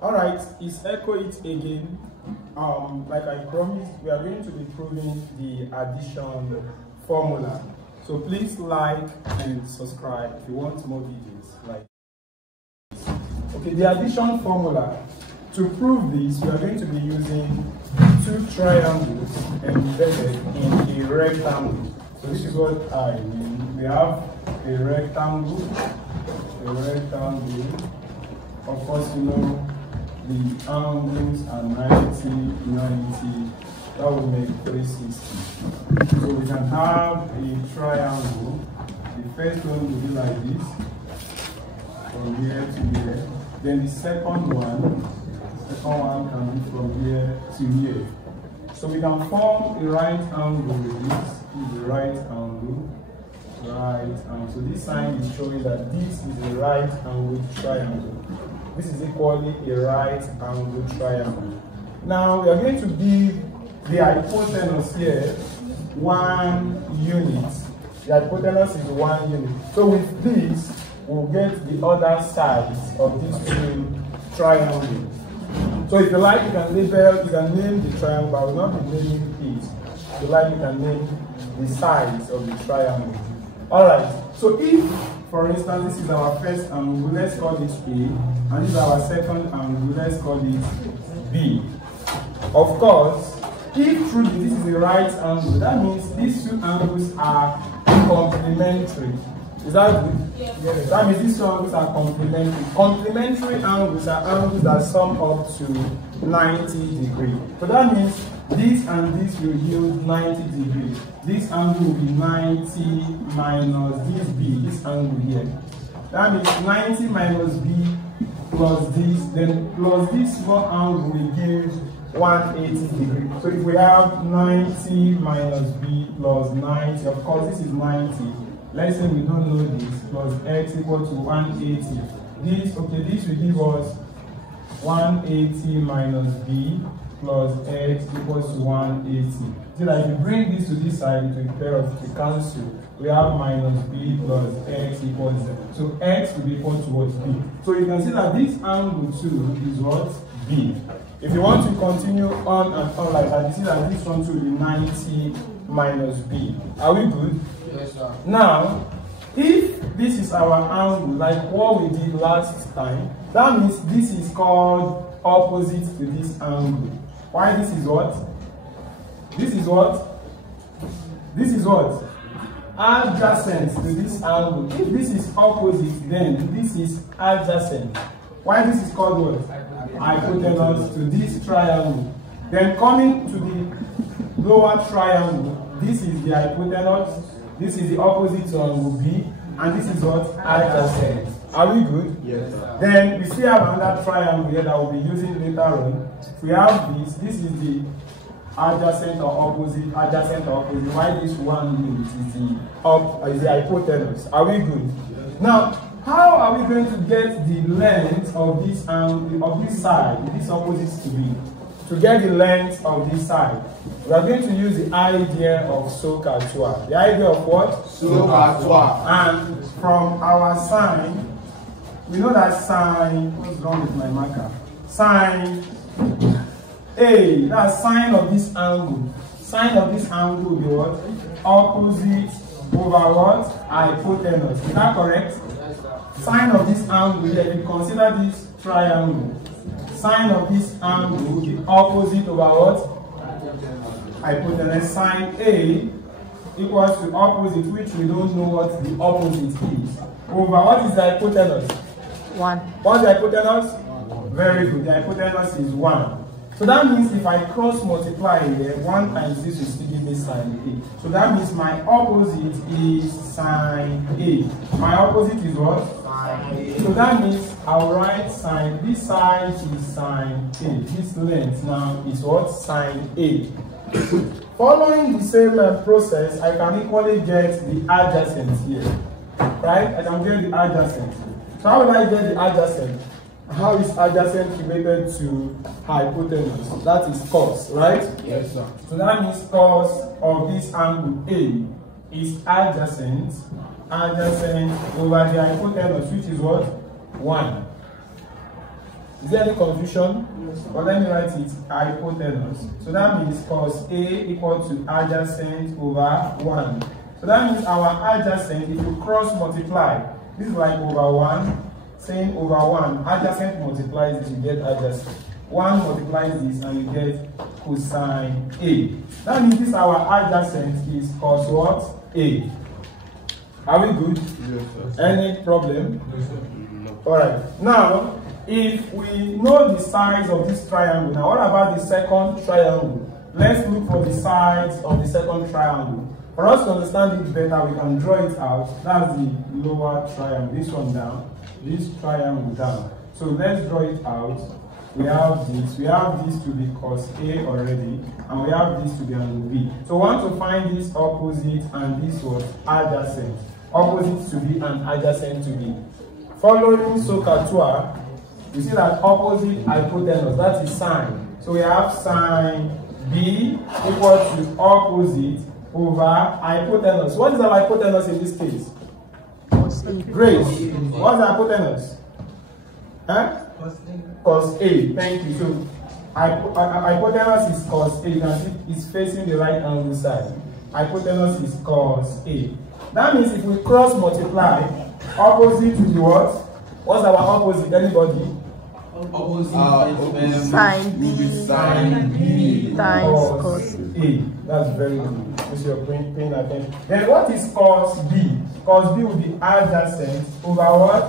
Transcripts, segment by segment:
Alright, it's echo it again. Like I promised, we are going to be proving the addition formula. So please like and subscribe if you want more videos like this. Okay, the addition formula. To prove this, we are going to be using two triangles embedded in a rectangle. So this is what I mean. We have a rectangle. Of course, you know the angles are 90, 90. That will make 360. So we can have a triangle. The first one will be like this, from here to here. Then the second one can be from here to here. So we can form a right angle with this. This is the right angle. So this sign is showing that this is a right angle triangle. This is equally a right angle triangle. Now we are going to give the hypotenuse here 1 unit. The hypotenuse is 1 unit. So with this, we'll get the other sides of these two triangles. So if you like, you can name the triangle, but I will not be naming it. If you like, you can name the sides of the triangle. Alright, so if, for instance, this is our first angle, let's call it A, and this is our second angle, let's call it B. Of course, if truly this is the right angle, that means these two angles are complementary. Is that good? Yes. That means these two angles are complementary. Complementary angles are angles that sum up to 90 degrees. So that means this and this will yield 90 degrees. This angle will be 90 minus this B, this angle here. That means 90 minus B plus this, then plus this small angle will give 180 degrees. So if we have 90 minus B plus 90, of course this is 90. Let's say we don't know this, plus x equal to 180. This will give us 180 minus b plus x equals to 180. So that if you bring this to this side, it will pair of the cancel. We have minus b plus x equals 0. So x will be equal to what? B. So you can see that this angle too is what? B. If you want to continue on and on like that, you see that this one too will be 90 minus b. Are we good? Yes, sir. Now, if this is our angle, like what we did last time, that means this is called opposite to this angle. Why this is what? This is what? This is what? Adjacent to this angle. If this is opposite, then this is adjacent. Why this is called what? Hypotenuse to this triangle. Then coming to the lower triangle, this is the hypotenuse. This is the opposite to angle B, and this is what? Adjacent. Are we good? Yes, sir. Then we still have another triangle here that we'll be using later on. If we have this is the adjacent or opposite, Why this one unit is the hypotenuse. Are we good? Yes. Now, how are we going to get the length of this angle, of this side, this opposite to be? To get the length of this side, we are going to use the idea of SOHCAHTOA. The idea of what? SOHCAHTOA. And from our sign, we know that sine, what's wrong with my marker? Sine A, that's sine of this angle. Sine of this angle will be what? Opposite over what? Hypotenuse. Is that correct? Sine of this angle, if you consider this triangle, sine of this angle will be opposite over what? Hypotenuse. Sine A equals to opposite, which we don't know what the opposite is. Over what is the hypotenuse? 1. What's the hypotenuse? 1. Very good. The hypotenuse is 1. So that means if I cross multiply here, 1 times this will still give me sine A. So that means my opposite is sine A. My opposite is what? Sine A. So that means I'll write sine. This side is sine A. This length now is what? Sine A. Following the same process, I can equally get the adjacent here. Right? I can get the adjacent. So how will I get the adjacent? How is adjacent related to hypotenuse? That is cos, right? Yes, sir. So that means cos of this angle A is adjacent over the hypotenuse, which is what? 1. Is there any confusion? Yes, but let me write it hypotenuse. So that means cos A equal to adjacent over 1. So that means our adjacent, if you cross multiply, this is like over 1, saying over 1, adjacent multiplies this, you get adjacent. 1 multiplies this and you get cosine A. That means this our adjacent is cos what? A. Are we good? Yes, sir. Any problem? Yes, sir. No. Alright. Now, if we know the sides of this triangle, now what about the second triangle? Let's look for the sides of the second triangle. For us to understand it better, we can draw it out. That's the lower triangle. This one down. This triangle down. So let's draw it out. We have this to be cos A already, and we have this to be angle B. So we want to find this opposite and this was adjacent. Opposite to B and adjacent to B. Following SOHCAHTOA, you see that opposite hypotenuse, that is sine. So we have sine B equal to opposite over hypotenuse. What is the hypotenuse in this case? Grace. What's the hypotenuse? Huh? Cos A. Thank you. So hypotenuse is cos A. You can see it's facing the right angle side. Hypotenuse is cos A. That means if we cross multiply, opposite to the what? What's our opposite? Anybody? Opposite sine B. Sine B times cos A. That's very good. Because you're paying attention. Then what is cos B? Cos B will be adjacent over what?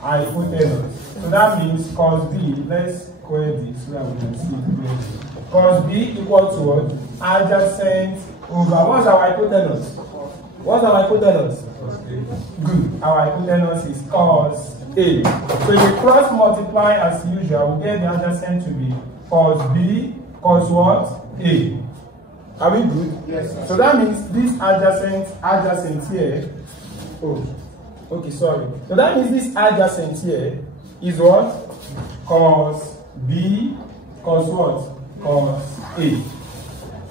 Hypotenuse. So that means cos B, let's square this so that we can see it clearly. Cos B equal to what? Adjacent over, what's our hypotenuse? What's our hypotenuse? Good. Our hypotenuse is cos A. So if we cross multiply as usual, we get the adjacent to be cos B, cos what? A. Are we good? Yes, sir. So that means this adjacent here. Oh, okay, sorry. So that means this adjacent here is what? Cos B, cos what? Cos A.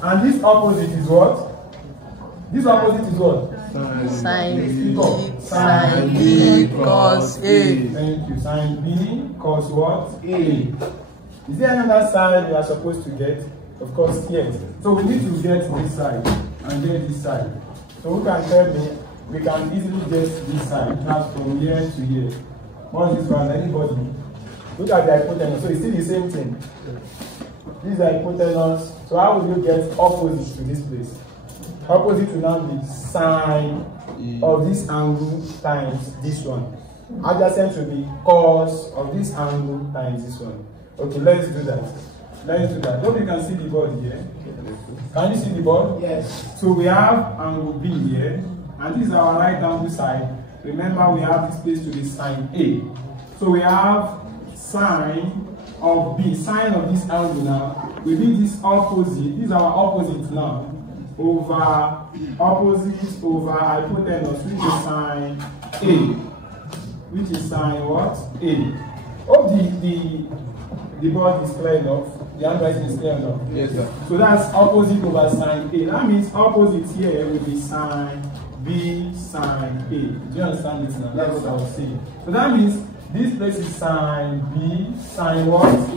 And this opposite is what? This opposite is what? Sine B. Sine B cos A. Thank you. Sine B cos what? A. Is there another side we are supposed to get? Of course, yes. So we need to get this side and get this side. So who can tell me? We can easily get this side. That's from here to here. What is this one? Anybody? Look at the hypotenuse. So it's still the same thing. This is the hypotenuse. So how will you get opposite to this place? Opposite will now be sine of this angle times this one. Adjacent will be cos of this angle times this one. Okay, let's do that. Let's do that. Hope you can see the board here. Can you see the board? Yes. So we have angle B here, and this is our right angle side. Remember, we have this place to be sine A. So we have sine of B, sine of this angle now. We need this opposite. This is our opposite now. Over opposite over hypotenuse, which is sine A. Which is sine what? A. Hope the board is clear enough. The handwriting is clear enough. Yes, sir. So that's opposite over sine A. That means opposite here will be sine B sine A. Do you understand this now? That's what I was saying. So that means this place is sine B sine what? A.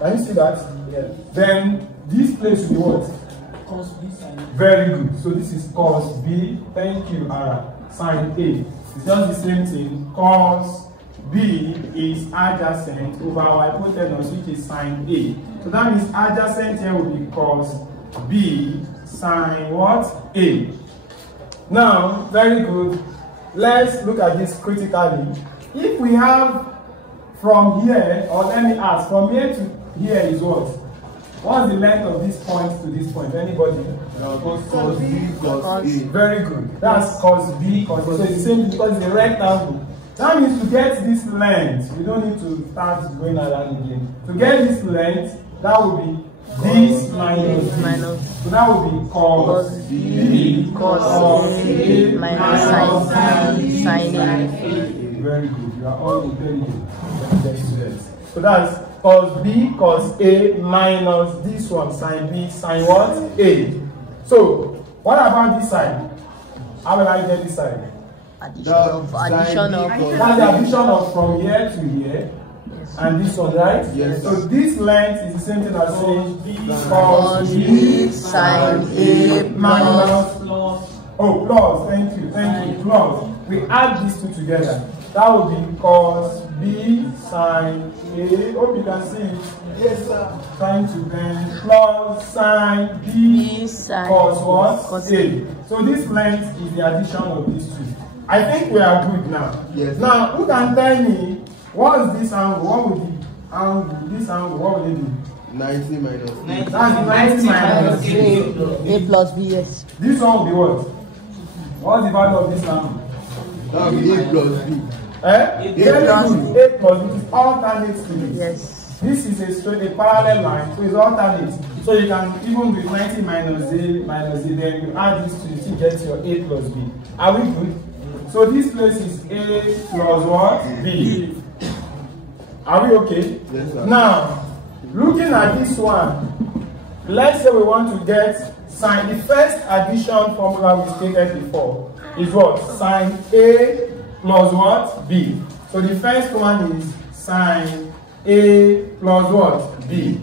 Can you see that? Yes. Then this place will be what? Cos B sine A. Very good. So this is cos B. Thank you, Ara. Sine A. It's just the same thing. Cos B is adjacent over our hypotenuse, which is sine A. So that means adjacent here will be cos B sine what? A. Now, very good. Let's look at this critically. If we have from here, or let me ask, from here to here is what? What's the length of this point to this point? Anybody? Cos B cos A. Very good. That's cos B cos A. So it's the same because it's a rectangle. That means to get this length, you don't need to start going around again. To get this length, that would be this minus this. So that would be cos B cos A minus sine A. Very good. You are all intelligent. So that's cos B cos A minus this one sine B sine what? A. So what about this side? How will I get this side? Addition of That's the addition of from here to here. and this one, right? Yes. So this length is the same thing as saying B Cos B sin A minus plus. Thank you. Plus. We add these two together. That would be cos B sin A. Hope you can see it. Yes, sir. Trying to then plus sin B cos what? Cos A. So this length is the addition of these two. I think we are good now. Yes. Now, who can tell me what is this angle? What would the angle? This angle, what would it be? 90 minus 90 minus A plus B, yes. This one will be what? What's the value of this angle? That will be A plus B. A plus B. A plus B is alternate to this. Yes. This is a parallel line, so it's alternate. So you can even do 90 minus A, then you add this to you to get your A plus B. Are we good? So this place is A plus what? B. Are we okay? Yes, sir. Now, looking at this one, let's say we want to get sine. The first addition formula we stated before is what? Sine A plus what? B. So the first one is sine A plus what? B.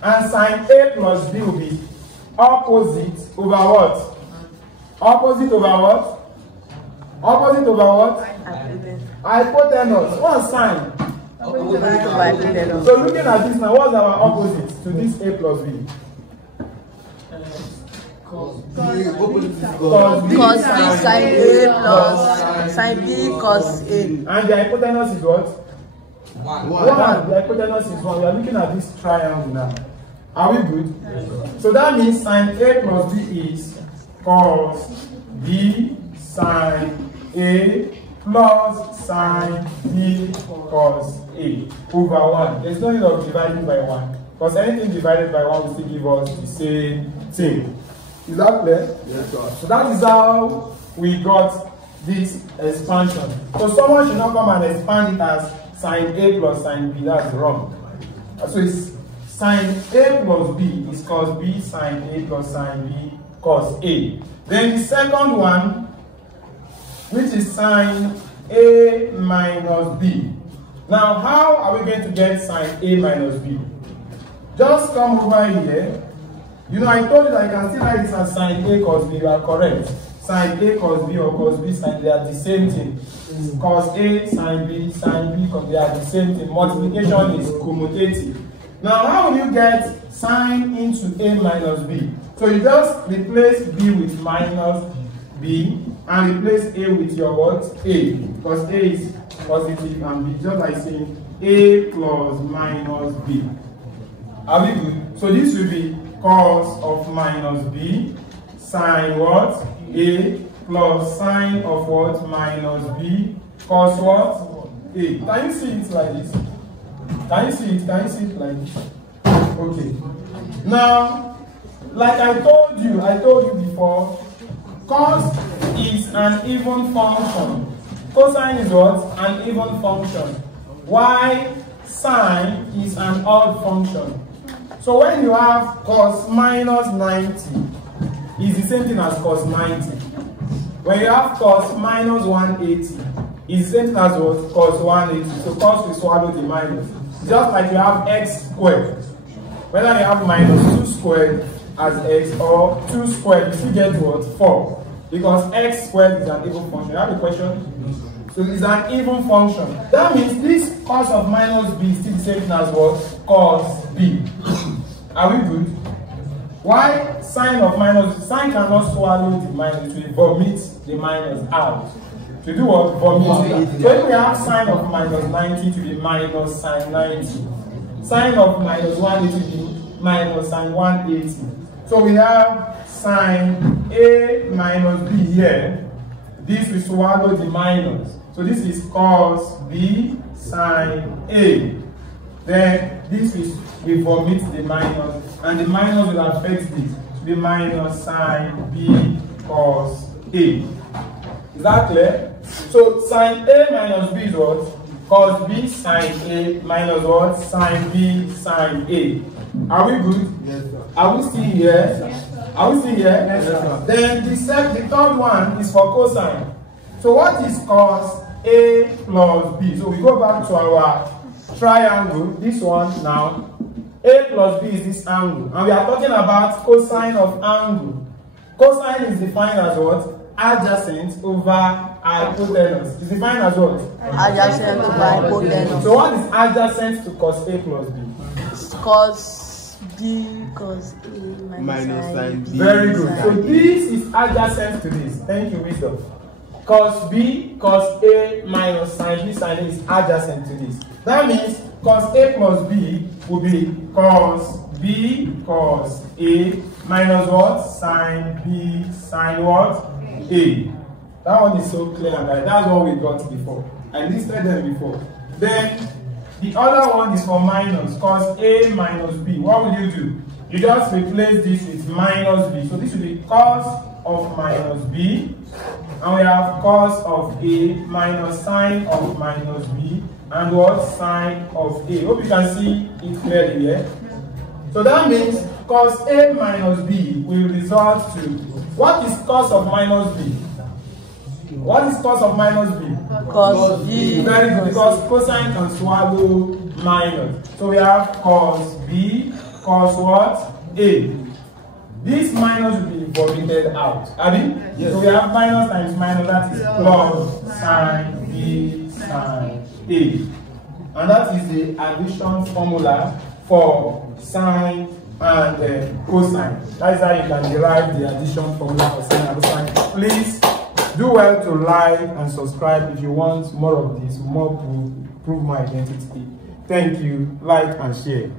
And sine A plus B will be opposite over what? Opposite over what? Opposite over what? Hypotenuse. What's sine? So looking at this now, what's our opposite to this A plus B? Cos B sin A plus sin B cos A. And the hypotenuse is what? 1. The hypotenuse is 1. We are looking at this triangle now. Are we good? Yes. So that means sin A plus B is cos B sin A plus sin B cos A over 1. There's no need of dividing by 1. Because anything divided by 1 will still give us the same thing. Is that clear? Yes, sir. So that is how we got this expansion. So someone should not come and expand it as sin A plus sin B. That's wrong. So it's sin A plus B is cos B sin A plus sin B cos A. Then the second one, which is sin A minus B. Now, how are we going to get sin A minus B? Just come over here. You know, I told you that I can still write this as sin A cos B. You are correct. Sin A cos B or cos B sin, they are the same thing. Cos A sin B cos, they are the same thing. Multiplication is commutative. Now, how will you get sin into A minus B? So you just replace B with minus B and replace A with your what? A. Because A is positive and B, just like saying A plus minus B. Are we good? So this will be cos of minus B sine what? A plus sine of what? Minus B cos what? A. Can you see it like this? Can you see it? Can you see it like this? Okay. Now, like I told you before, cos is an even function. Cosine is what? An even function. While sine is an odd function. So when you have cos minus 90, it's the same thing as cos 90. When you have cos minus 180, it's the same thing as what? Cos 180. So cos will swallow the minus. Just like you have x squared. Whether you have minus 2 squared as x or 2 squared, you still get what? 4. Because x squared is an even function. You have a question? So it's an even function. That means this cos of minus b is still the same thing as what? Cos b. Are we good? Why sine of minus? Sine cannot swallow the minus. It will vomit the minus out. To do what? Vomit it. So if we have sine of minus 90 to be minus sine 90. Sine of minus 180 to be minus sine 180. So we have sine A minus B here. This will swallow the minus. So this is cos B sine A. Then this is we vomit the minus, and the minus will affect this. The minus sine B cos A. Is that clear? So sine A minus B is what? Cos B sine A minus what? Sine B sine A. Are we good? Yes, sir. Are we still here? Yes, are we still here? Yes, sir. Then the third one is for cosine. So what is cos A plus B? So we go back to our triangle, this one now, A plus B is this angle. And we are talking about cosine of angle. Cosine is defined as what? Adjacent over hypotenuse. It's defined as what? Adjacent over hypotenuse. So what is adjacent to cos A plus B? Cos B cos A minus sine B. Very good. So this is adjacent to this. Thank you, wisdom. Cos B cos A minus sine B sine A is adjacent to this. That means cos A plus B will be cos B cos A minus what? Sine B sine what? A. That one is so clear, right? That's what we got before. I listed them before. Then the other one is for minus, cos A minus B. What will you do? You just replace this with minus B. So this will be cos of minus B. And we have cos of A minus sine of minus B. And what? Sine of A. Hope you can see it clearly here. So that means cos A minus B will result to, what is cos of minus B? What is cos of minus B? Cos B. Very good, because cosine can swallow minus. So we have cos B, cos what? A. This minus will be voided out. Abi? Yes. So we have minus times minus, that is plus sine B sine A. And that is the addition formula for sine and cosine. That is how you can derive the addition formula for sine and cosine. Please do well to like and subscribe if you want more of this, more prove my identity. Thank you. Like and share.